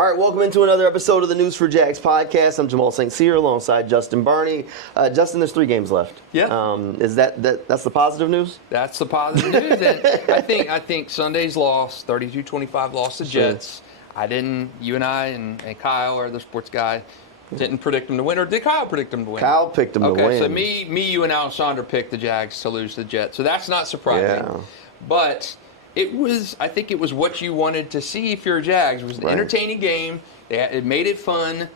All right, welcome into another episode of the News4JAGs podcast. I'm Jamal St here alongside Justin Barney. Justin, there's 3 games left. Yeah. Is that's the positive news? That's the positive news. And I think Sunday's loss, 32-25 loss to Jets. You and I and Kyle, our other sports guy, didn't predict them to win, or did Kyle predict them to win? Kyle picked them to win. Okay, so me, you, and Alexander picked the Jags to lose to the Jets. So that's not surprising. Yeah. But I think it was what you wanted to see if you're a Jags. It was an entertaining game. It made it fun,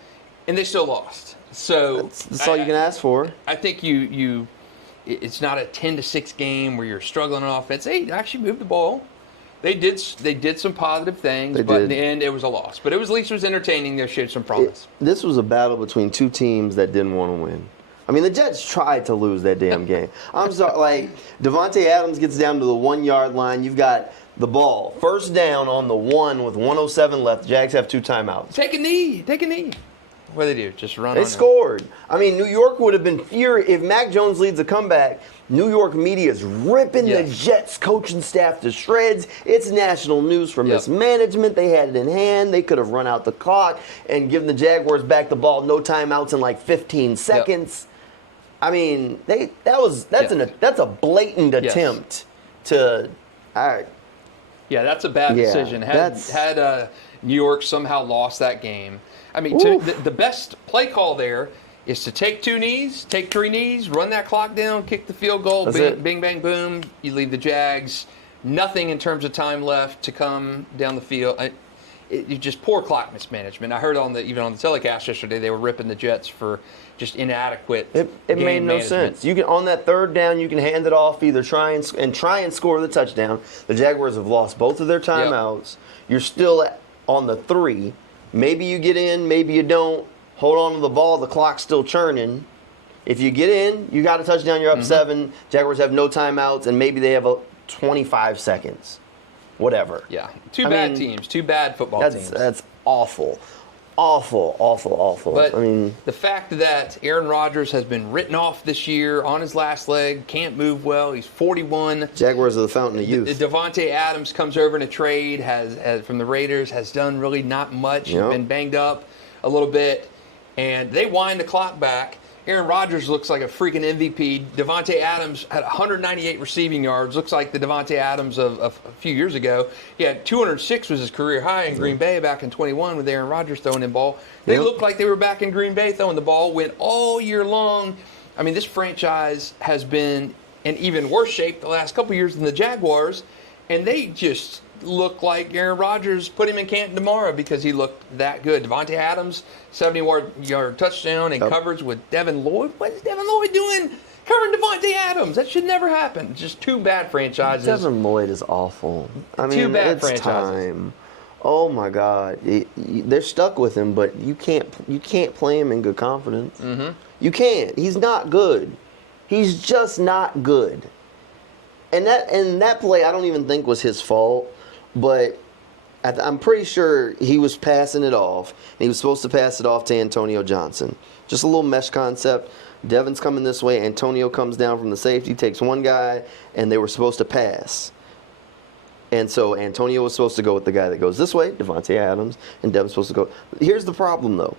and they still lost. So that's all you can ask for. I think it's not a 10-6 game where you're struggling on offense. They actually moved the ball. They did some positive things, but in the end it was a loss. But at least it was entertaining. They showed some promise. This was a battle between 2 teams that didn't want to win. I mean, the Jets tried to lose that damn game. I'm sorry, like, Davante Adams gets down to the 1-yard line. You've got the ball. First down on the 1 with 1:07 left. Jags have 2 timeouts. Take a knee. What do they do? Just run on They scored. I mean, New York would have been furious. If Mac Jones leads a comeback, New York media is ripping the Jets coaching staff to shreds. It's national news for mismanagement. They had it in hand. They could have run out the clock and given the Jaguars back the ball, no timeouts in like 15 seconds. I mean, that's a blatant attempt to. All right. Yeah, that's a bad decision. Had New York somehow lost that game, I mean, the best play call there is to take 2 knees, take 3 knees, run that clock down, kick the field goal, bing, bang, boom. You leave the Jags nothing in terms of time left to come down the field. It's just poor clock mismanagement. I heard even on the telecast yesterday they were ripping the Jets for just inadequate. It made no sense. You can on that 3rd down, you can hand it off, either try and score the touchdown. The Jaguars have lost both of their timeouts. You're still on the 3. Maybe you get in, maybe you don't. Hold on to the ball. The clock's still churning. If you get in, you got a touchdown. You're up 7. Jaguars have no timeouts, and maybe they have 25 seconds. Whatever. Yeah. Two bad teams. 2 bad football teams. That's awful. Awful. But the fact that Aaron Rodgers has been written off this year on his last leg, can't move well, he's 41. Jaguars are the fountain of youth. Davante Adams comes over in a trade has from the Raiders, has done really not much, been banged up a little bit, and they wind the clock back. Aaron Rodgers looks like a freaking MVP. Davante Adams had 198 receiving yards. Looks like the Davante Adams of a few years ago. He had 206 was his career high in Green Bay back in 21 with Aaron Rodgers throwing the ball. They looked like they were back in Green Bay throwing the ball. Went all year long. I mean, this franchise has been in even worse shape the last couple years than the Jaguars, and they just look like Aaron Rodgers put him in Canton tomorrow because he looked that good. Davante Adams, 70-yard touchdown and coverage with Devin Lloyd. What is Devin Lloyd doing covering Davante Adams? That should never happen. Just 2 bad franchises. Devin Lloyd is awful. I mean, 2 bad it's franchises. Time. Oh my God, they're stuck with him, but you can't play him in good confidence. You can't. He's not good. He's just not good. And that play, I don't even think was his fault. But I'm pretty sure he was passing it off. And he was supposed to pass it off to Antonio Johnson. Just a little mesh concept. Devin's coming this way. Antonio comes down from the safety, takes one guy, and they were supposed to pass. And so Antonio was supposed to go with the guy that goes this way, Davante Adams, and Devin's supposed to go. Here's the problem, though.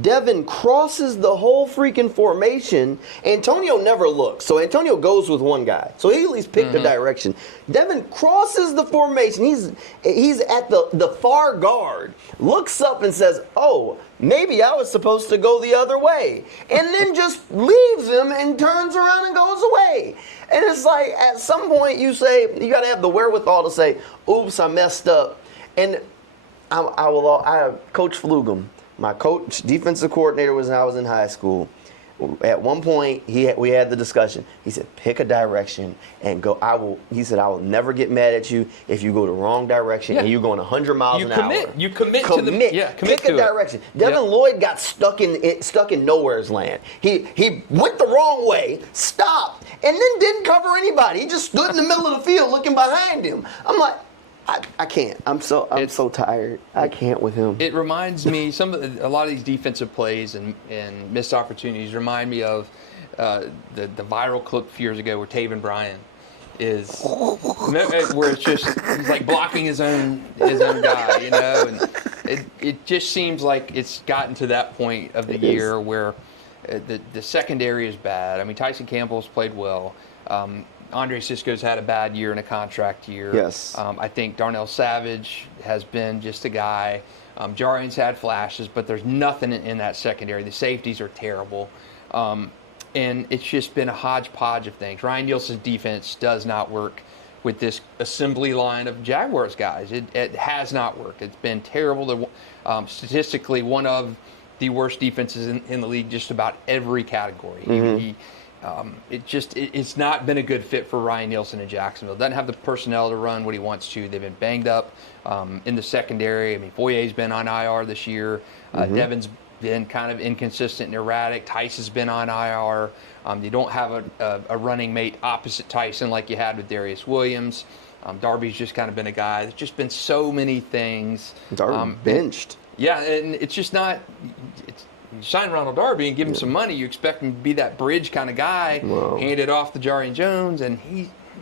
Devin crosses the whole freaking formation. Antonio never looks. So Antonio goes with one guy. So he at least picked the direction. Devin crosses the formation. He's at the far guard. Looks up and says, oh, maybe I was supposed to go the other way. And then just leaves him and turns around and goes away. And it's like at some point you got to have the wherewithal to say, oops, I messed up. And I Coach Flugum. My coach, defensive coordinator, when I was in high school. At one point, we had the discussion. He said, pick a direction and go. He said, I will never get mad at you if you go the wrong direction and you're going 100 miles an hour. You commit to the pick a direction. Devin Lloyd got stuck in nowhere's land. He went the wrong way, stopped, and then didn't cover anybody. He just stood in the middle of the field looking behind him. I'm like, I can't. I'm so tired. I can't with him. It reminds me a lot of these defensive plays and missed opportunities remind me of the viral clip a few years ago where Taven Bryan is where it's just he's like blocking his own guy, and it just seems like it's gotten to that point of the year where the secondary is bad. I mean, Tyson Campbell's played well. Andre Cisco's had a bad year and a contract year. Yes. I think Darnell Savage has been just a guy. Jarian's had flashes, but there's nothing in that secondary. The safeties are terrible. And it's just been a hodgepodge of things. Ryan Nielsen's defense does not work with this assembly line of Jaguars guys. It has not worked. It's been terrible. Statistically, one of the worst defenses in the league, just about every category. It's not been a good fit for Ryan Nielsen in Jacksonville. Doesn't have the personnel to run what he wants to. They've been banged up in the secondary. I mean, Foyer's been on IR this year. Devin's been kind of inconsistent and erratic. Tyson's been on IR. You don't have a running mate opposite Tyson like you had with Darius Williams. Darby's just kind of been a guy. There's just been so many things. Darby benched. Yeah, and it's just not. You sign Ronald Darby and give him some money, you expect him to be that bridge kind of guy, hand it off to Jarian Jones, and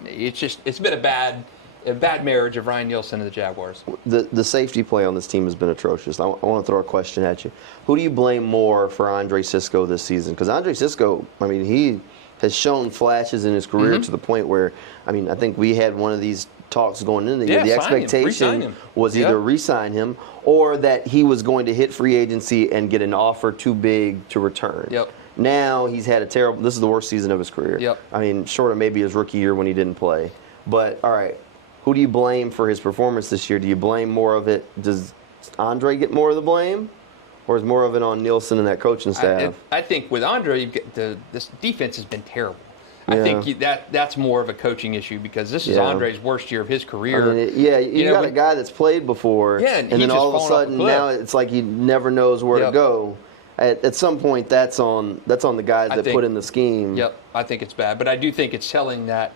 it's been a bad marriage of Ryan Nielsen and the Jaguars. The safety play on this team has been atrocious. I want to throw a question at you. Who do you blame more for Andre Cisco this season? Because Andre Cisco, I mean, he has shown flashes in his career to the point where, I mean, I think we had one of these talks going into the year. The expectation was either re-sign him or that he was going to hit free agency and get an offer too big to return. Now he's had this is the worst season of his career. I mean, short of maybe his rookie year when he didn't play. But, all right, who do you blame for his performance this year? Do you blame more of it? Does Andre get more of the blame? Or is more of it on Nielsen and that coaching staff? I think with Andre, this defense has been terrible. I think that's more of a coaching issue because this is Andre's worst year of his career. I mean, you got a guy that's played before, and then all of a sudden now it's like he never knows where to go. At some point, that's on the guys that put in the scheme. I think it's bad, but I do think it's telling that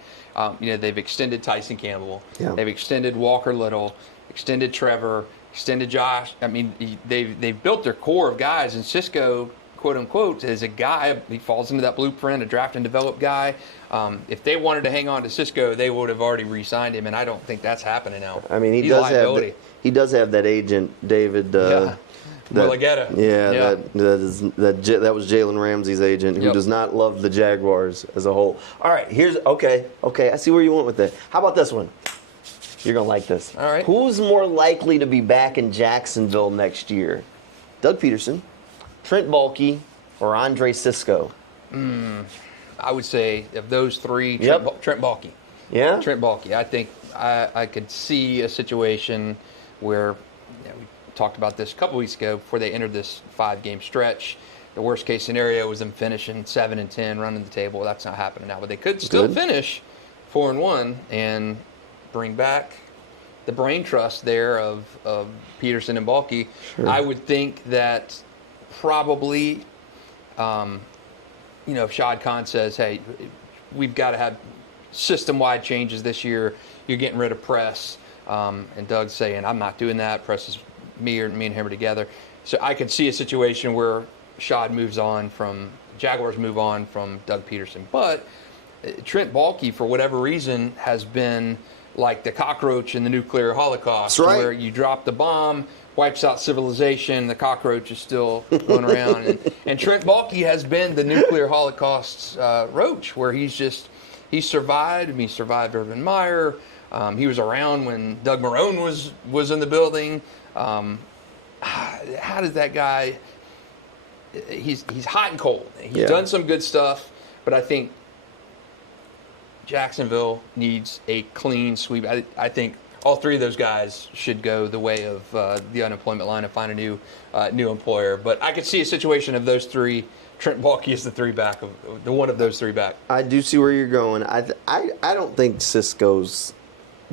they've extended Tyson Campbell, they've extended Walker Little, extended Trevor, extended Josh. I mean, they've built their core of guys, and Cisco, quote unquote, is a guy. He falls into that blueprint, a draft and develop guy. If they wanted to hang on to Cisco, they would have already re-signed him, and I don't think that's happening now. I mean, he does have that agent, David. Mulligetta. That was Jalen Ramsey's agent, who does not love the Jaguars as a whole. All right, okay. I see where you went with that. How about this one? You're gonna like this. All right. Who's more likely to be back in Jacksonville next year? Doug Pederson, Trent Baalke, or Andre Cisco? I would say of those three, Trent Baalke. Yeah? Trent Baalke. I think I could see a situation where we talked about this a couple weeks ago before they entered this 5-game stretch. The worst case scenario was them finishing 7-10, running the table. That's not happening now, but they could still finish 4-1 and bring back the brain trust there of Pederson and Baalke. Sure. I would think that probably, if Shad Khan says, hey, we've got to have system-wide changes this year, you're getting rid of Press, and Doug's saying, I'm not doing that, Press is me and him are together. So I could see a situation where Shad Jaguars move on from Doug Pederson. But Trent Baalke, for whatever reason, has been like the cockroach in the nuclear holocaust, where you drop the bomb, wipes out civilization, the cockroach is still going around. And Trent Baalke has been the nuclear holocaust's roach, where he survived. I mean, he survived Urban Meyer. He was around when Doug Marrone was in the building. How does that guy? He's hot and cold. He's done some good stuff, but I think Jacksonville needs a clean sweep. I think all three of those guys should go the way of the unemployment line and find a new employer. But I could see a situation of those three. Trent Baalke is the one of those three back. I do see where you're going. I don't think Cisco's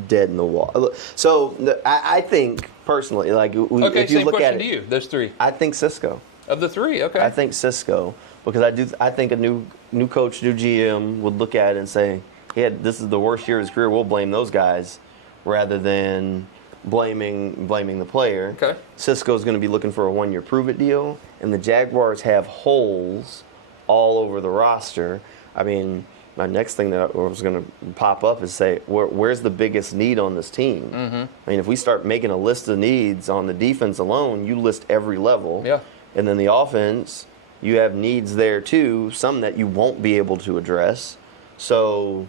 dead in the wall. So I think personally, if you look at it, to you, those three. I think Cisco. Of the three, okay. I think Cisco, because I think a new coach, new GM would look at it and say, this is the worst year of his career. We'll blame those guys rather than blaming the player. Okay. Cisco's going to be looking for a 1-year prove-it deal, and the Jaguars have holes all over the roster. I mean, my next thing that I was going to pop up is say, where's the biggest need on this team? I mean, if we start making a list of needs on the defense alone, you list every level. Yeah. And then the offense, you have needs there too, some that you won't be able to address. So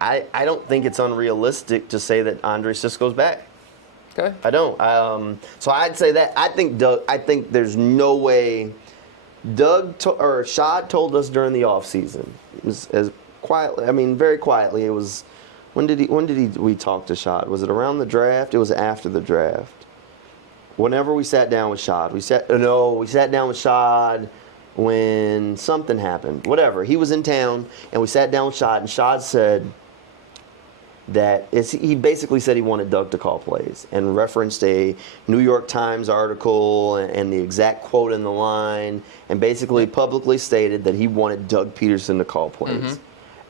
I don't think it's unrealistic to say that Andre Sisco's back. Okay. I don't. So I'd say that. I think there's no way. Shad told us during the offseason, as quietly, I mean, very quietly. It was, when did we talk to Shad? Was it around the draft? It was after the draft. Whenever we sat down with Shad, we sat down with Shad when something happened. Whatever. He was in town, and we sat down with Shad, and Shad said that he basically said he wanted Doug to call plays and referenced a New York Times article and the exact quote in the line, and basically publicly stated that he wanted Doug Pederson to call plays.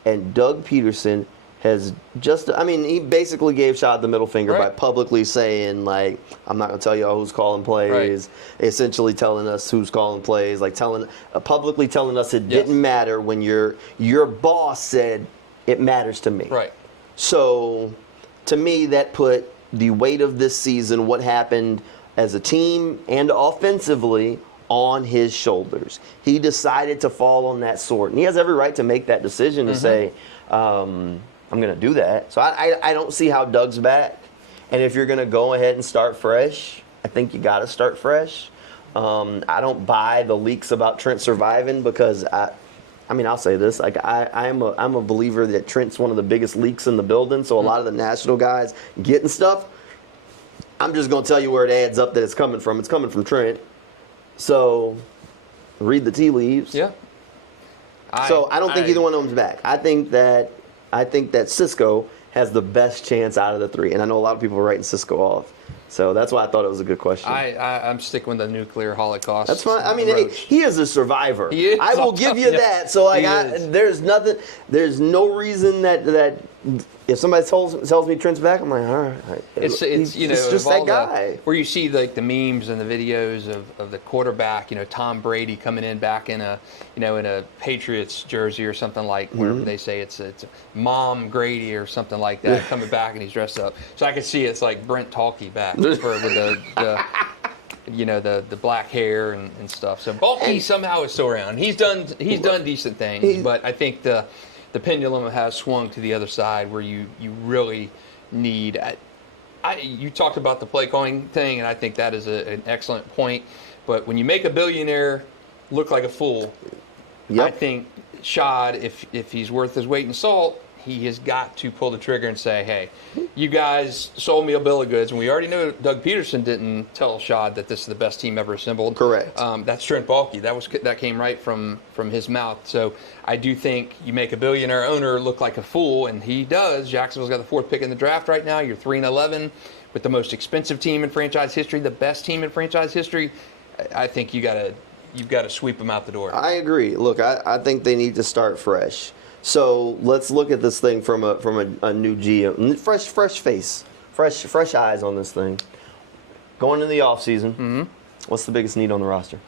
And Doug Pederson has he basically gave Shad the middle finger by publicly saying, like, I'm not going to tell y'all who's calling plays, essentially telling us who's calling plays, like publicly telling us it didn't matter when your boss said it matters to me. Right. So, to me, that put the weight of this season, what happened as a team and offensively, on his shoulders. He decided to fall on that sword. And he has every right to make that decision to say, I'm going to do that. So, I don't see how Doug's back. And if you're going to go ahead and start fresh, I think you got to start fresh. I don't buy the leaks about Trent surviving because I'll say this. Like I'm a believer that Trent's one of the biggest leaks in the building. So a lot of the national guys getting stuff. I'm just gonna tell you where it adds up that it's coming from. It's coming from Trent. So read the tea leaves. Yeah. So I don't think either one of them's back. I think that Cisco has the best chance out of the three, and I know a lot of people are writing Cisco off. So that's why I thought it was a good question. I'm sticking with the nuclear holocaust. That's fine. I mean, he is a survivor. He is. I will give you that. So there's no reason that if somebody tells me Trent's back, I'm like, all right. It's just that guy. Where you see like the memes and the videos of the quarterback, Tom Brady coming in back in a Patriots jersey or something like where they say it's Mom Grady or something like that coming back and he's dressed up. So I could see it's like Brent Talkie back with the black hair and stuff. So Baalke somehow is still around. He's done decent things, but I think the pendulum has swung to the other side where you really need. You talked about the play calling thing, and I think that is an excellent point. But when you make a billionaire look like a fool, I think Shad, if he's worth his weight in salt, he has got to pull the trigger and say, hey, you guys sold me a bill of goods. And we already know Doug Pederson didn't tell Shad that this is the best team ever assembled. Correct. That's Trent Baalke. That came right from his mouth. So I do think you make a billionaire owner look like a fool, and he does. Jacksonville's got the 4th pick in the draft right now. You're 3-11 with the most expensive team in franchise history, the best team in franchise history. I think you've got to sweep them out the door. I agree. Look, I think they need to start fresh. So let's look at this thing from a new GM, fresh face, fresh eyes on this thing. Going into the offseason, what's the biggest need on the roster?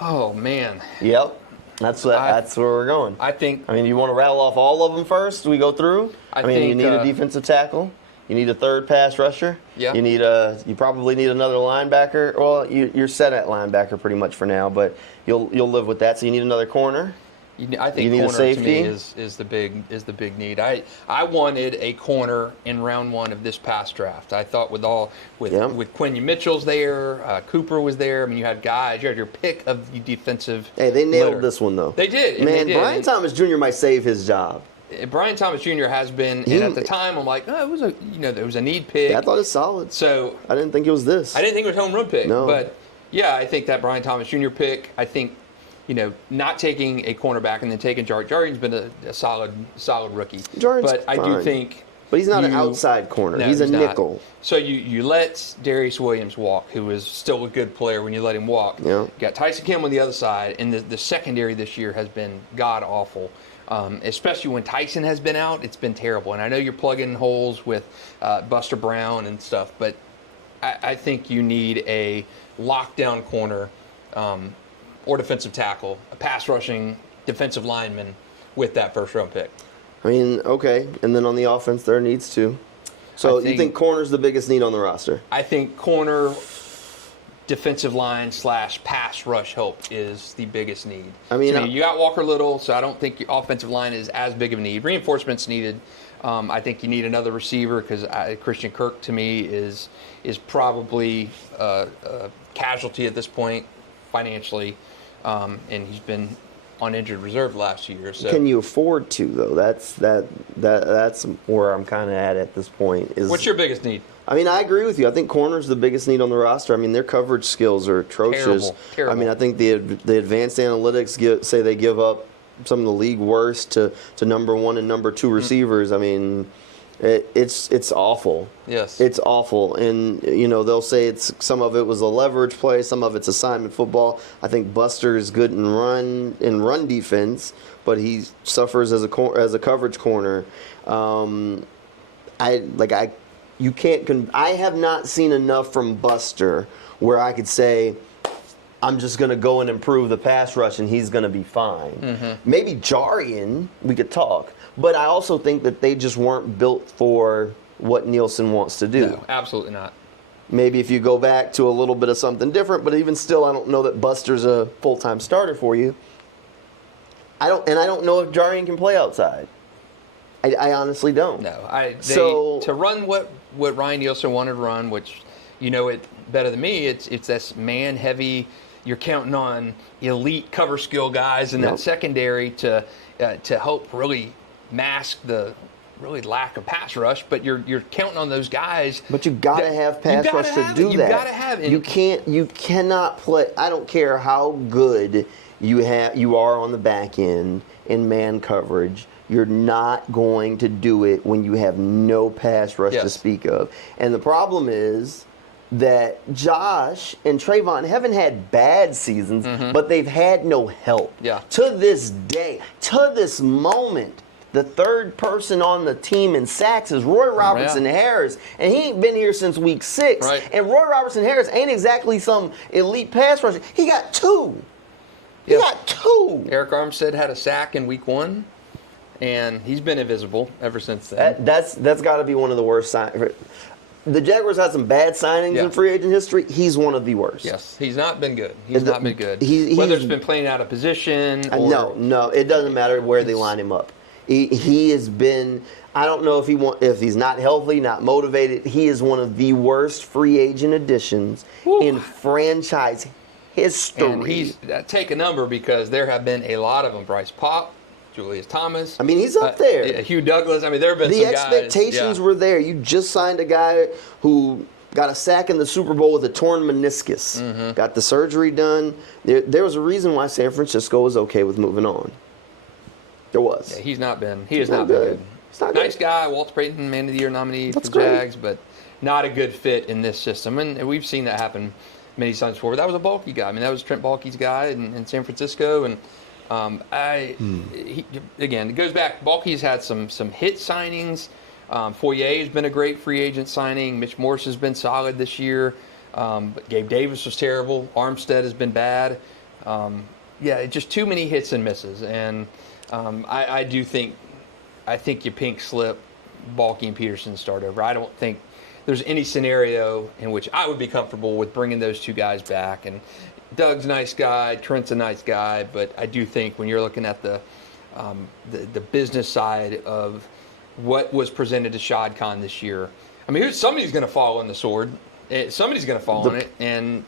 Oh man. Yep, that's where we're going. I mean, you want to rattle off all of them first? We go through. I mean, you need a defensive tackle. You need a third pass rusher. Yeah. You probably need another linebacker. Well, you're set at linebacker pretty much for now, but you'll live with that. So you need another corner. I think corner to me is the big need. I wanted a corner in round 1 of this past draft. I thought with Quinn Mitchell's there, Cooper was there. I mean, you had guys. You had your pick of the defensive. Hey, they nailed this one though. They did. Man, they did. Brian Thomas Jr. might save his job. Brian Thomas Jr. has been, and at the time I'm like, it was a need pick. Yeah, I thought it's solid. So I didn't think it was this. I didn't think it was home run pick. No. But yeah, I think that Brian Thomas Jr. pick. I think. Not taking a cornerback and then taking Jarian's been a solid rookie. But I do think. But he's not an outside corner. No, he's a not. nickel. So you let Darius Williams walk, who is still a good player when you let him walk. Yeah. You got Tyson Kim on the other side, and the secondary this year has been god awful. Especially when Tyson has been out, it's been terrible. And I know you're plugging holes with Buster Brown and stuff, but I think you need a lockdown corner. Or defensive tackle, a pass rushing defensive lineman, with that first-round pick. I mean, okay. And then on the offense, there are needs too. So you think corner's the biggest need on the roster? I think corner, defensive line / pass rush help is the biggest need. I mean, you got Walker Little, so I don't think your offensive line is as big of a need. Reinforcements needed. I think you need another receiver because Christian Kirk, to me, is probably a casualty at this point financially, and he's been on injured reserve last year. So can you afford to though? That's where I'm kind of at this point. What's your biggest need? I mean, I agree with you. I think corner's the biggest need on the roster. I mean, their coverage skills are atrocious. Terrible. I mean, I think the advanced analytics say they give up some of the league worst to number 1 and number 2 receivers. I mean, it's awful. Yes, it's awful. And they'll say some of it was a leverage play, some of it's assignment football. I think Buster is good in run defense, but he suffers as a coverage corner. I have not seen enough from Buster where I could say, I'm just going to go and improve the pass rush and he's going to be fine. Mm-hmm. Maybe Jarian, we could talk. But I also think that they just weren't built for what Nielsen wants to do. No, absolutely not. Maybe if you go back to a little bit of something different, but even still, I don't know that Buster's a full-time starter for you. I don't know if Jarian can play outside. I honestly don't. No, to run what Ryan Nielsen wanted to run, which it better than me. It's this man-heavy. You're counting on elite cover skill guys in that secondary to help really mask the really lack of pass rush. But you're counting on those guys. But you got to have pass rush to do that. You got to have it. You cannot play. I don't care how good you are on the back end in man coverage. You're not going to do it when you have no pass rush to speak of. And the problem is that Josh and Trayvon haven't had bad seasons, but they've had no help. Yeah. To this day, to this moment, the third person on the team in sacks is Roy Robertson Harris, and he ain't been here since week 6. Right. And Roy Robertson Harris ain't exactly some elite pass rusher. He got 2. He got 2. Eric Armstead had a sack in week 1. And he's been invisible ever since then. That's got to be one of the worst signs. The Jaguars had some bad signings in free agent history. He's one of the worst. Yes, he's not been good. Whether it's been playing out of position or... No, it doesn't matter where they line him up. He has been... I don't know if he's not healthy, not motivated. He is one of the worst free agent additions in franchise history. And he's take a number because there have been a lot of them. Bryce Pop, Julius Thomas. I mean, he's up there. Hugh Douglas. I mean, there have been some guys. The expectations were there. You just signed a guy who got a sack in the Super Bowl with a torn meniscus. Mm-hmm. Got the surgery done. There was a reason why San Francisco was okay with moving on. There was. Yeah, he has not been good. He's not nice good. Guy, Walter Payton, Man of the Year nominee for the Jags, but not a good fit in this system. And we've seen that happen many times before. But that was a Baalke guy. I mean, that was Trent Baalke's guy in San Francisco. And again, it goes back. Baalke's had some hit signings. Foyer's been a great free agent signing. Mitch Morse has been solid this year. But Gabe Davis was terrible. Armstead has been bad. Just too many hits and misses. And I think you pink slip Baalke and Pederson start over. I don't think there's any scenario in which I would be comfortable with bringing those two guys back. And Doug's a nice guy, Trent's a nice guy, but I do think when you're looking at the business side of what was presented to Shad Khan this year, I mean, somebody's going to fall on the sword. Somebody's going to fall on it, and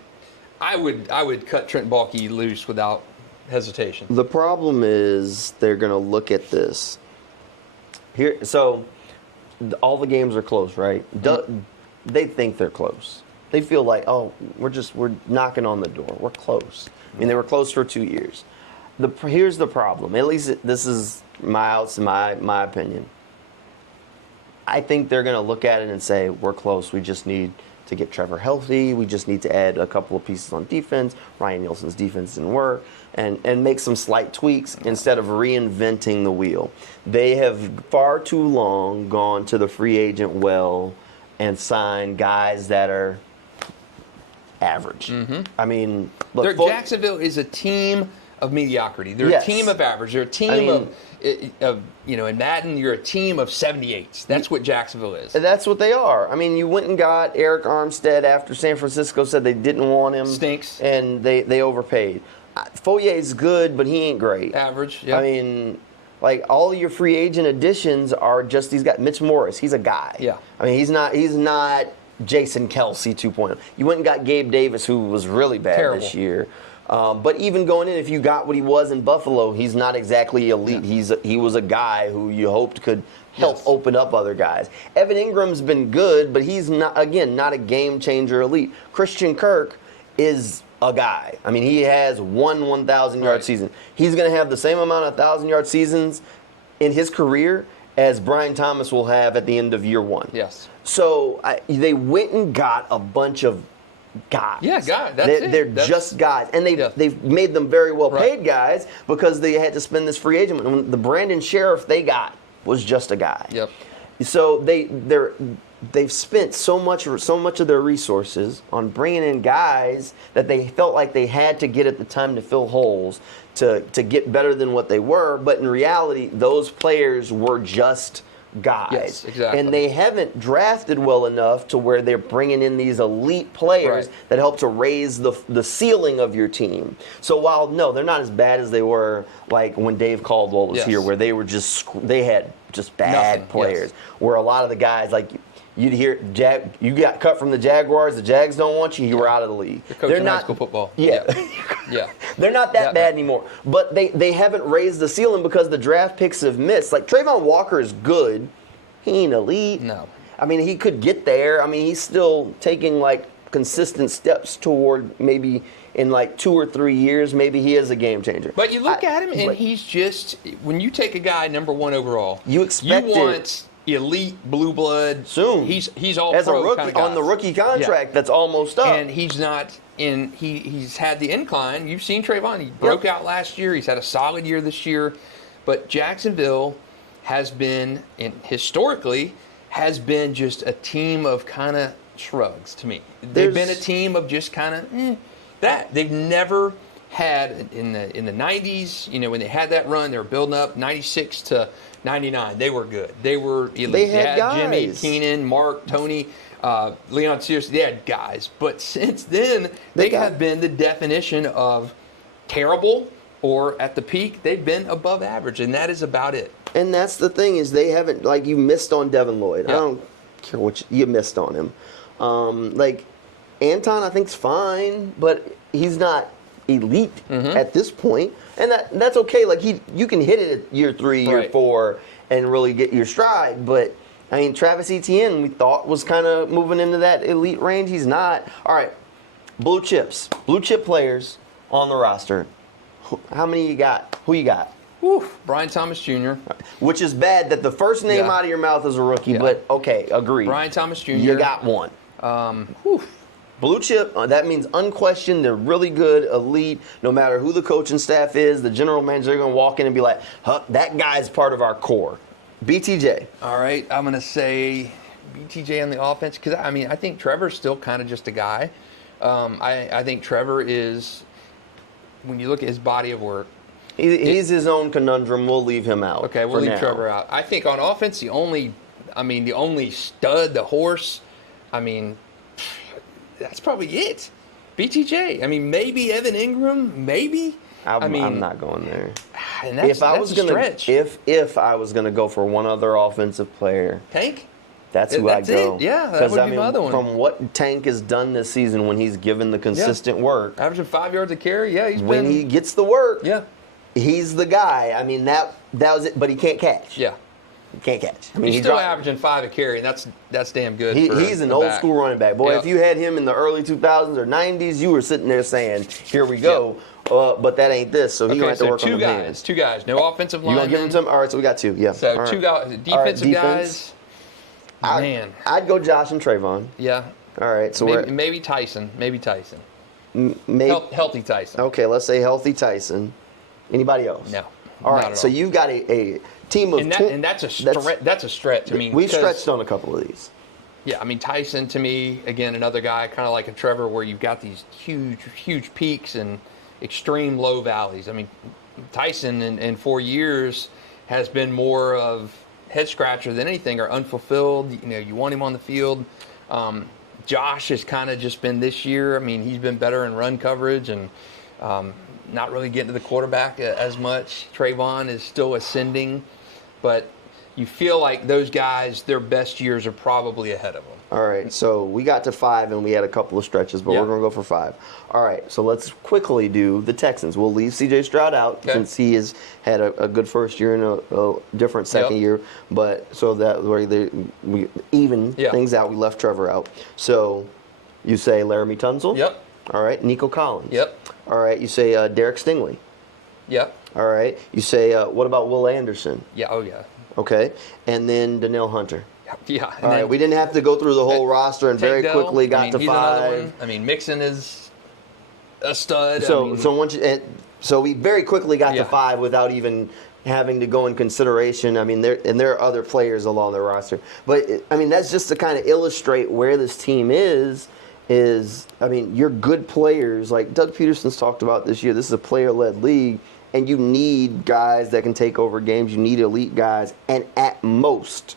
I would cut Trent Baalke loose without hesitation. The problem is they're going to look at this here. So all the games are close, right? They think they're close. They feel like, we're knocking on the door. We're close. I mean, they were close for 2 years. Here's the problem. At least this is my opinion. I think they're going to look at it and say, we're close. We just need to get Trevor healthy. We just need to add a couple of pieces on defense. Ryan Nielsen's defense didn't work. And make some slight tweaks instead of reinventing the wheel. They have far too long gone to the free agent well and signed guys that are average. Mm-hmm. I mean, look, Jacksonville is a team of mediocrity. They're Yes. a team of average. They're a team of in Madden, you're a team of 78s. That's what Jacksonville is. That's what they are. I mean, you went and got Eric Armstead after San Francisco said they didn't want him. Stinks. And they overpaid. Foyer's good, but he ain't great. Average, yeah. I mean, like, all of your free agent additions are just, he's got Mitch Morris. He's a guy. Yeah. I mean, he's not Jason Kelsey 2.0. You went and got Gabe Davis, who was really bad this year. But even going in, if you got what he was in Buffalo, he's not exactly elite. Yeah. He was a guy who you hoped could help open up other guys. Evan Ingram's been good, but he's not a game changer elite. Christian Kirk is a guy. I mean, he has one 1,000-yard season. He's going to have the same amount of 1,000-yard seasons in his career as Brian Thomas will have at the end of year one. Yes. So they went and got a bunch of guys. Yeah, guys. They're just guys. And they've made them very well paid guys because they had to spend this free agent. And the Brandon Sheriff they got was just a guy. Yep. So they've spent so much of their resources on bringing in guys that they felt like they had to get at the time to fill holes to get better than what they were. But in reality, those players were just guys. Yes, exactly. And they haven't drafted well enough to where they're bringing in these elite players that help to raise the ceiling of your team. So while, no, they're not as bad as they were like when Dave Caldwell was here, where they had just bad players. Where a lot of the guys, like, you'd hear, you got cut from the Jaguars, the Jags don't want you, you were out of the league. They're not high school football. Yeah. Yeah. They're not that bad anymore. But they haven't raised the ceiling because the draft picks have missed. Like, Trayvon Walker is good. He ain't elite. No. I mean, he could get there. I mean, he's still taking, like, consistent steps toward maybe in, like, 2 or 3 years, maybe he is a game changer. But you look at him, and he's just, when you take a guy number 1 overall, you want elite blue blood soon. He's all as pro a rookie kind of guy. on the rookie contract that's almost up. And he's not in. He's had the incline. You've seen Trayvon. He broke out last year. He's had a solid year this year. But Jacksonville has been, historically, has been just a team of kind of shrugs to me. They've been a team of just kind of that. They've never had in the 90s. You know, when they had that run, they were building up 96 to 99. They were good. They were elite. They had guys. Jimmy, Keenan, Mark, Tony, Leon Sears. They had guys. But since then, they have been the definition of terrible, or at the peak, they've been above average, and that is about it. And that's the thing, is they haven't, like, you missed on Devin Lloyd. I don't care what you missed on him. Like, Anton, I think, is fine, but he's not elite at this point. And that's okay. Like, you can hit it at year 3, year 4, and really get your stride. But, I mean, Travis Etienne, we thought was kind of moving into that elite range. He's not. All right, blue chip players on the roster. How many you got? Who you got? Oof. Brian Thomas Jr. Which is bad that the first name out of your mouth is a rookie, but okay, agree. Brian Thomas Jr. You got one. Blue chip, that means unquestioned, they're really good, elite, no matter who the coaching staff is, the general manager, they're going to walk in and be like, that guy's part of our core. BTJ. All right, I'm going to say BTJ on the offense, because, I mean, I think Trevor's still kind of just a guy. I think Trevor is, when you look at his body of work, he's his own conundrum. We'll leave him out. Okay, we'll leave Trevor out. I think on offense, the only stud, the horse, I mean, that's probably it. BTJ. I mean, maybe Evan Ingram. Maybe. I'm not going there. And that's a stretch. If I was gonna go for one other offensive player, Tank. That's who I'd go. Yeah, that would be my other one. From what Tank has done this season, when he's given the consistent work, averaging 5 yards a carry. Yeah, when he gets the work. Yeah, he's the guy. I mean, that was it. But he can't catch. Yeah. He can't catch. I mean, he's still averaging 5 a carry, and that's damn good. He's an old school running back. Boy, if you had him in the early 2000s or 90s, you were sitting there saying, here we go. But that ain't this, so he's going to have to work on the hands. Two guys. No offensive linemen. You going to give him some? All right, so we got 2. Yeah. So 2 guys. Defensive guys. Man. I'd go Josh and Trayvon. Yeah. All right. So maybe Tyson. Maybe Tyson. Healthy Tyson. Okay, let's say healthy Tyson. Anybody else? No. All right, so you've got a team of and that's a stretch. I mean, we've stretched on a couple of these. Yeah, I mean, Tyson, to me, again, another guy kind of like a Trevor, where you've got these huge peaks, and extreme low valleys. I mean, Tyson in 4 years has been more of head scratcher than anything, or unfulfilled. You want him on the field. Josh has kind of just been this year. I mean, he's been better in run coverage and not really getting to the quarterback as much. Trayvon is still ascending, but you feel like those guys, their best years are probably ahead of them. All right, so we got to 5 and we had a couple of stretches, but we're going to go for 5. All right, so let's quickly do the Texans. We'll leave C.J. Stroud out since he has had a good first year and a different second year. But so that we even things out, we left Trevor out. So you say Laramie Tunsil? Yep. All right, Nico Collins? Yep. All right, you say Derek Stingley? Yep. All right, you say what about Will Anderson? Yeah, oh yeah. Okay, and then Danielle Hunter? Yeah. All right, we didn't have to go through the whole roster and very quickly got to he's 5. I mean, Mixon is a stud. So we very quickly got to 5 without even having to go in consideration. I mean, there are other players along the roster, but I mean that's just to kind of illustrate where this team is. I mean, you're good players like Doug Pederson's talked about this year. This is a player-led league, and you need guys that can take over games. You need elite guys, and at most,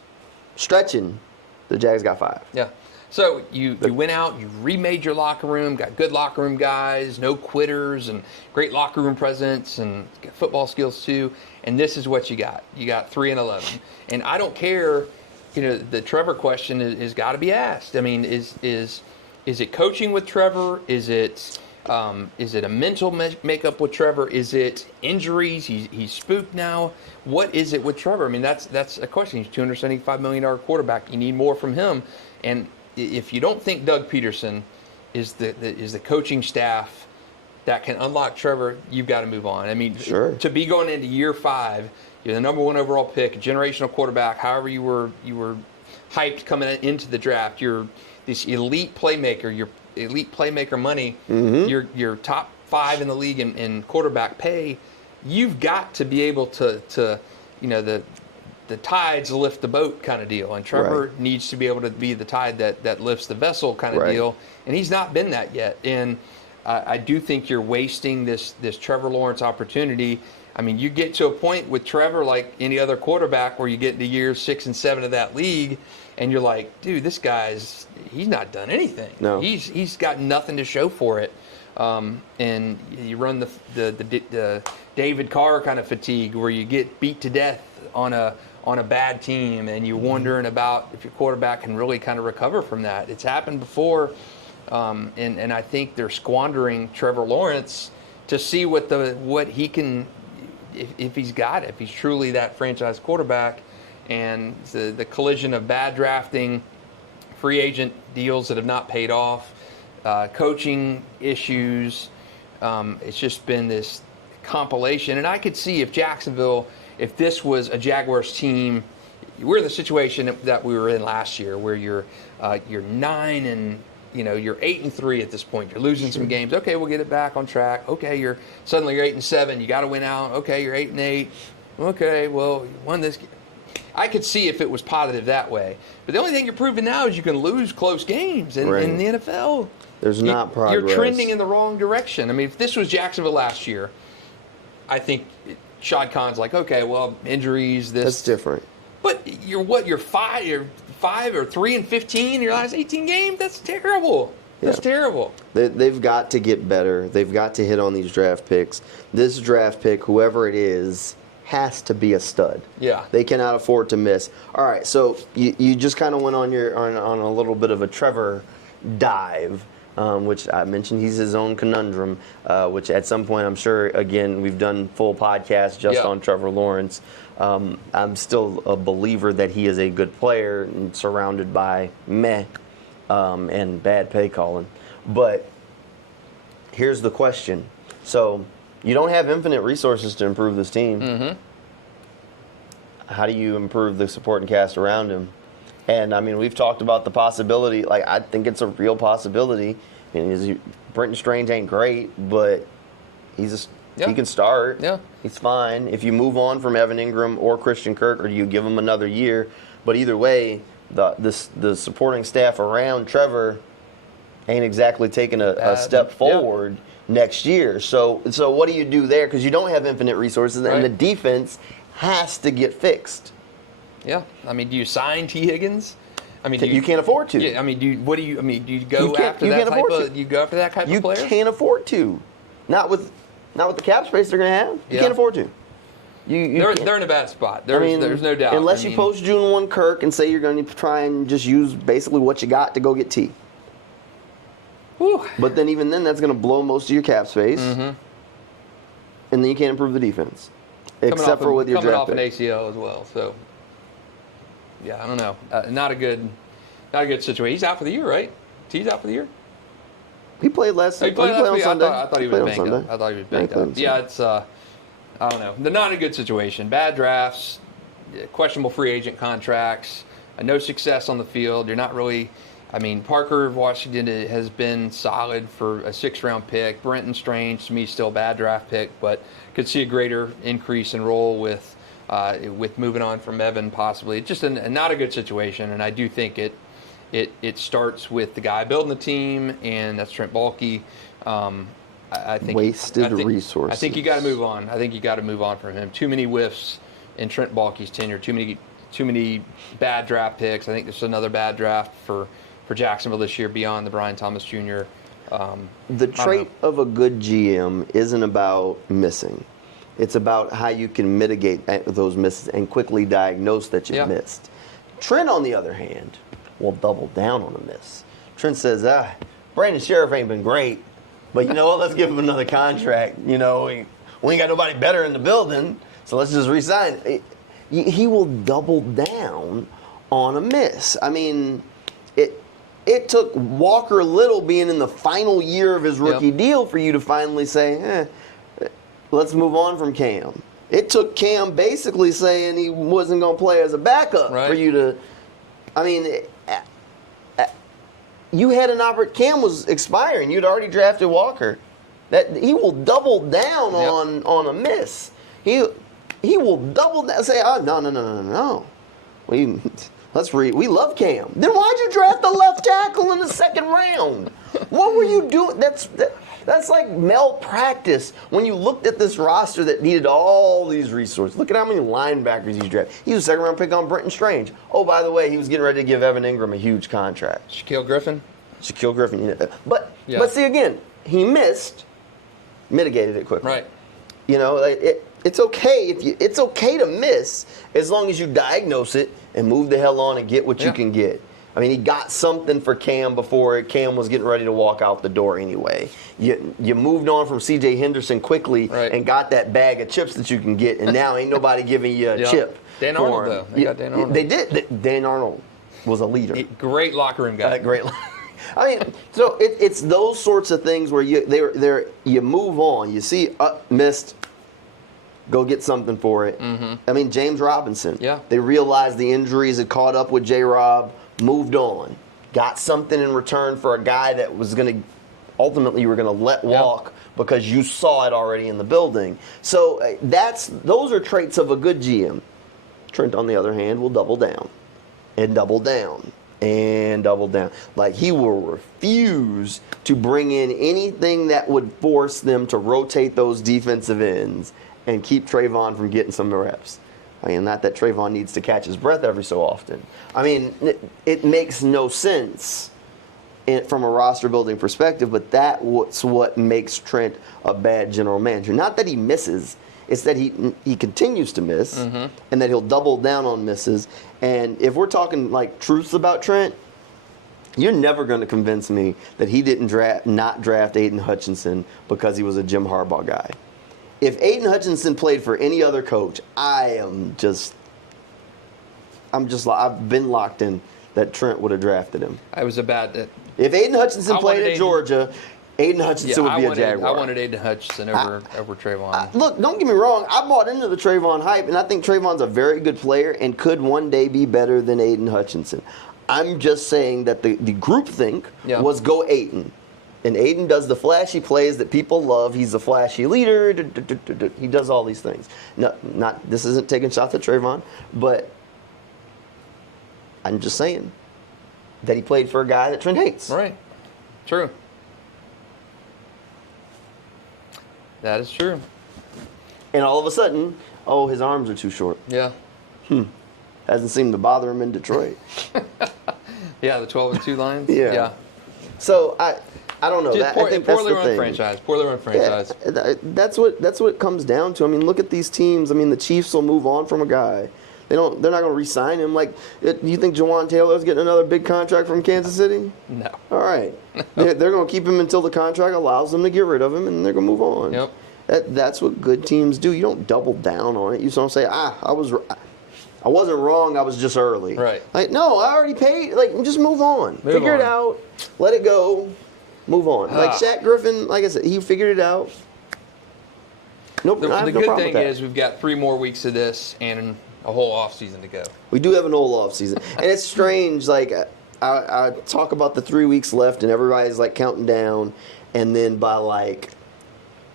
stretching, the Jags got 5. Yeah. So you went out, you remade your locker room, got good locker room guys, no quitters, and great locker room presence, and football skills too. And this is what you got. You got 3-11. And I don't care. The Trevor question is got to be asked. I mean, is it coaching with Trevor? Is it a mental makeup with Trevor? Is it injuries? He's spooked now. What is it with Trevor? I mean, that's a question. He's a $275 million quarterback. You need more from him. And if you don't think Doug Pederson is the coaching staff that can unlock Trevor, you've got to move on. I mean, to be going into year 5, you're the number 1 overall pick, a generational quarterback. However you were hyped coming into the draft, you're this elite playmaker. You're elite playmaker money. Mm-hmm. You're top 5 in the league in quarterback pay. You've got to be able to the tides lift the boat kind of deal. And Trevor needs to be able to be the tide that lifts the vessel kind of deal. And he's not been that yet. And I do think you're wasting this Trevor Lawrence opportunity. I mean, you get to a point with Trevor like any other quarterback where you get into years 6 and 7 of that league, and you're like, dude, this guy's he's not done anything. No. He's got nothing to show for it. And you run the David Carr kind of fatigue where you get beat to death on a bad team, and you're wondering about if your quarterback can really kind of recover from that. It's happened before, and I think they're squandering Trevor Lawrence to see what he can, if he's got it, if he's truly that franchise quarterback. And the collision of bad drafting, free agent deals that have not paid off, coaching issues, it's just been this compilation. And I could see if Jacksonville, if this was a Jaguars team, we're in the situation that we were in last year, where you're 9 and you're 8-3 at this point. You're losing some games. Okay, we'll get it back on track. Okay, you're 8-7. You got to win out. Okay, you're 8-8. Okay, well, you won this game. I could see if it was positive that way. But the only thing you're proving now is you can lose close games in the NFL. There's not progress. You're trending in the wrong direction. I mean, if this was Jacksonville last year, I think Shad Khan's like, okay, well, injuries, this. That's different. But you're 5 or 3-15 in your last 18 games? That's terrible. That's terrible. They've got to get better. They've got to hit on these draft picks. This draft pick, whoever it is, has to be a stud. Yeah. They cannot afford to miss. All right, so you just kind of went on on a little bit of a Trevor dive, which I mentioned he's his own conundrum, which at some point I'm sure, again, we've done full podcasts just on Trevor Lawrence. I'm still a believer that he is a good player and surrounded by meh and bad play calling. But here's the question. So you don't have infinite resources to improve this team. Mm-hmm. How do you improve the supporting cast around him? And, I mean, we've talked about the possibility. Like, I think it's a real possibility. I mean, Brenton Strange ain't great, but he can start. Yeah. He's fine. If you move on from Evan Ingram or Christian Kirk, or do you give him another year? But either way, the supporting staff around Trevor ain't exactly taking a step forward next year. So what do you do there? Because you don't have infinite resources, and the defense has to get fixed. Yeah, I mean, do you sign T. Higgins? I mean, you can't afford to. Yeah, I mean, do you go after that type of? You go after that type of player? You can't afford to. Not with the cap space they're going to have. You can't afford to. They're in a bad spot. There's no doubt. Unless you post June 1 Kirk and say you're going to try and just use basically what you got to go get T. Whew. But then even then, that's going to blow most of your cap space. And then you can't improve the defense. Except for with your draft pick. Coming off an ACL as well. So, yeah, I don't know. Not a good situation. He's out for the year, right? T's out for the year? He played last Sunday. He played on Sunday. I thought he was banged up. I thought he was banged up. Yeah, it's I don't know. They're not in a good situation. Bad drafts, questionable free agent contracts, no success on the field. You're not really. I mean, Parker of Washington has been solid for a 6th-round pick. Brenton Strange, to me, still a bad draft pick, but could see a greater increase in role with moving on from Evan possibly. It's just not a good situation, and I do think it starts with the guy building the team, and that's Trent Baalke. I think resources. I think you got to move on. I think you got to move on from him. Too many whiffs in Trent Baalke's tenure. Too many bad draft picks. I think there's another bad draft for Jacksonville this year beyond the Brian Thomas Jr. The trait of a good GM isn't about missing. It's about how you can mitigate those misses and quickly diagnose that you've missed. Trent, on the other hand, will double down on a miss. Trent says, Brandon Sheriff ain't been great, but you know what? Let's give him another contract. You know, we ain't got nobody better in the building, so let's just resign. He will double down on a miss. I mean, it took Walker Little being in the final year of his rookie deal for you to finally say, let's move on from Cam. It took Cam basically saying he wasn't going to play as a backup for you to. I mean, you had an opportunity. Cam was expiring. You'd already drafted Walker. That he will double down on a miss. He will double down. Say, no. We love Cam. Then why'd you draft the left tackle in the 2nd round? What were you doing? That's like malpractice when you looked at this roster that needed all these resources. Look at how many linebackers he's drafted. He was a 2nd-round pick on Brenton Strange. Oh, by the way, he was getting ready to give Evan Ingram a huge contract. Shaquille Griffin. But see, again, he missed, mitigated it quickly. Right. You know, it's okay it's okay to miss as long as you diagnose it and move the hell on and get what you can get. I mean, he got something for Cam before Cam was getting ready to walk out the door anyway. You moved on from C.J. Henderson quickly and got that bag of chips that you can get, and now ain't nobody giving you a chip. Dan Arnold, though. They got Dan Arnold. They did. Dan Arnold was a leader. Great locker room guy. I mean, so it's those sorts of things where you move on. You see, missed. Go get something for it. I mean, James Robinson. Yeah. They realized the injuries had caught up with J-Rob, moved on, got something in return for a guy that was going to ultimately you were going to let walk because you saw it already in the building. So those are traits of a good GM. Trent, on the other hand, will double down and double down and double down. Like, he will refuse to bring in anything that would force them to rotate those defensive ends and keep Trayvon from getting some reps. I mean, not that Trayvon needs to catch his breath every so often. I mean, it makes no sense from a roster building perspective, but that's what makes Trent a bad general manager. Not that he misses, it's that he continues to miss, and that he'll double down on misses. And if we're talking like truths about Trent, you're never going to convince me that he didn't not draft Aiden Hutchinson because he was a Jim Harbaugh guy. If Aiden Hutchinson played for any other coach, I've been locked in that Trent would have drafted him. If Aiden Hutchinson played at Georgia, Aiden Hutchinson would be a Jaguar. I wanted Aiden Hutchinson over Trayvon. Look, don't get me wrong. I bought into the Trayvon hype, and I think Trayvon's a very good player and could one day be better than Aiden Hutchinson. I'm just saying that the groupthink was go Aiden. And Aiden does the flashy plays that people love. He's a flashy leader. He does all these things. This isn't taking shots at Trayvon, but I'm just saying that he played for a guy that Trent hates. Right. True. That is true. And all of a sudden, oh, his arms are too short. Yeah. Hasn't seemed to bother him in Detroit. Yeah, the 12-2 Lions. Yeah. So I don't know. Just I think that's poorly the run thing. franchise. Poorly run franchise. Yeah, that's what it comes down to. I mean, look at these teams. I mean, the Chiefs will move on from a guy. They're not going to re-sign him. Like, you think Jawan Taylor's getting another big contract from Kansas City? No. All right. They're going to keep him until the contract allows them to get rid of him, and they're going to move on. Yep. That's what good teams do. You don't double down on it. You don't say, I wasn't wrong. I was just early. Right. Like, no, I already paid. Like, just move on. Figure it out. Let it go. Move on. Like Shaq Griffin, like I said, he figured it out. Nope. The no good problem thing with that. is we've got 3 more weeks of this and a whole offseason to go. We do have an whole off season, and it's strange. Like I talk about the 3 weeks left, and everybody's like counting down, and then by like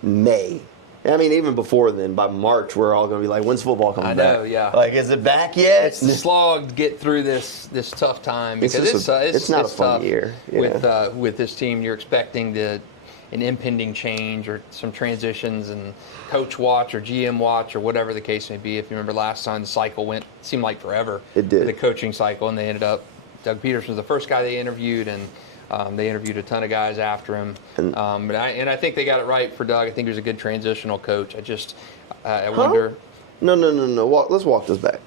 May. I mean, even before then, by March, we're all going to be like, when's football coming back? I know, yeah. Like, is it back yet? It's the slog to get through this tough time because it's not a fun tough year. Yeah. With this team. You're expecting an impending change or some transitions and coach watch or GM watch or whatever the case may be. If you remember last time, the cycle seemed like forever. It did. The coaching cycle, and they ended up, Doug Pederson was the first guy they interviewed, and they interviewed a ton of guys after him. And I think they got it right for Doug. I think he was a good transitional coach. I wonder. No. Let's walk this back.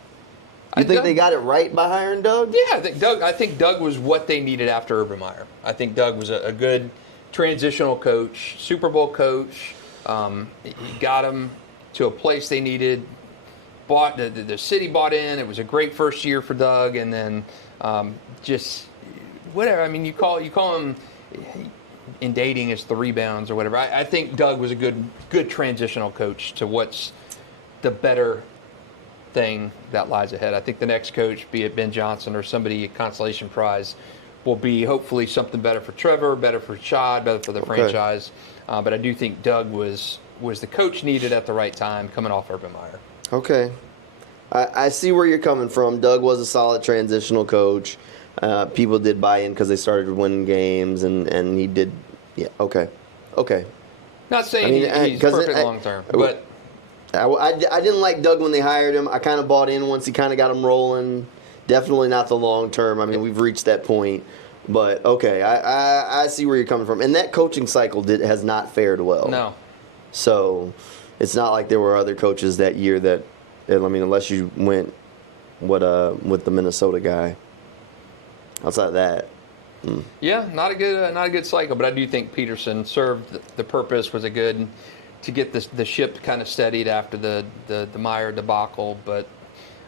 You think they got it right by hiring Doug? Yeah, I think Doug was what they needed after Urban Meyer. I think Doug was a good transitional coach, Super Bowl coach. He got them to a place they needed. The city bought in. It was a great first year for Doug, and then just whatever. I mean, you call him in dating it's the rebounds or whatever. I think Doug was a good transitional coach to what's the better thing that lies ahead. I think the next coach, be it Ben Johnson or somebody, a consolation prize, will be hopefully something better for Trevor, better for Shad, better for the franchise. But I do think Doug was the coach needed at the right time coming off Urban Meyer. Okay. I see where you're coming from. Doug was a solid transitional coach. People did buy in because they started winning games, and he did. Yeah, okay. Not saying he's perfect long term, but I didn't like Doug when they hired him. I kind of bought in once he kind of got him rolling. Definitely not the long term. I mean, we've reached that point. But, okay, I see where you're coming from. And that coaching cycle has not fared well. No. So it's not like there were other coaches that year that, I mean, unless you went with the Minnesota guy. Outside of that. Yeah, not a good cycle. But I do think Pederson served the purpose, was to get the ship kind of steadied after the Meyer debacle. But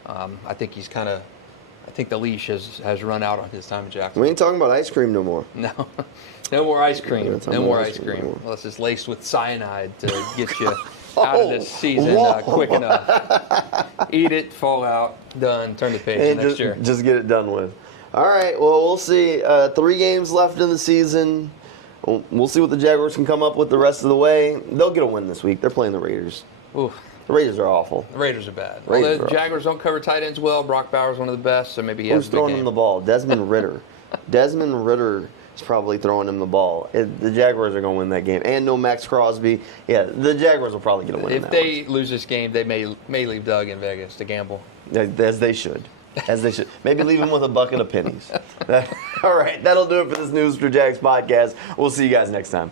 I think I think the leash has run out on his time in Jacksonville. We ain't talking about ice cream no more. No. No more ice cream. No more ice cream. No more. Unless it's laced with cyanide to get you out of this season quick enough. Eat it, fall out, done, turn the page next year. Just get it done with. All right, well, we'll see. 3 games left in the season. We'll see what the Jaguars can come up with the rest of the way. They'll get a win this week. They're playing the Raiders. Oof. The Raiders are awful. The Raiders are bad. The Jaguars don't cover tight ends well. Brock Bowers one of the best, so maybe he has Who's throwing him the ball? Desmond Ritter. Desmond Ritter is probably throwing him the ball. The Jaguars are going to win that game. And no Max Crosby. Yeah, the Jaguars will probably get a win in that one. If they lose this game, they may leave Doug in Vegas to gamble. As they should. Maybe leave him with a bucket of pennies. All right, that'll do it for this News4JAGs podcast. We'll see you guys next time.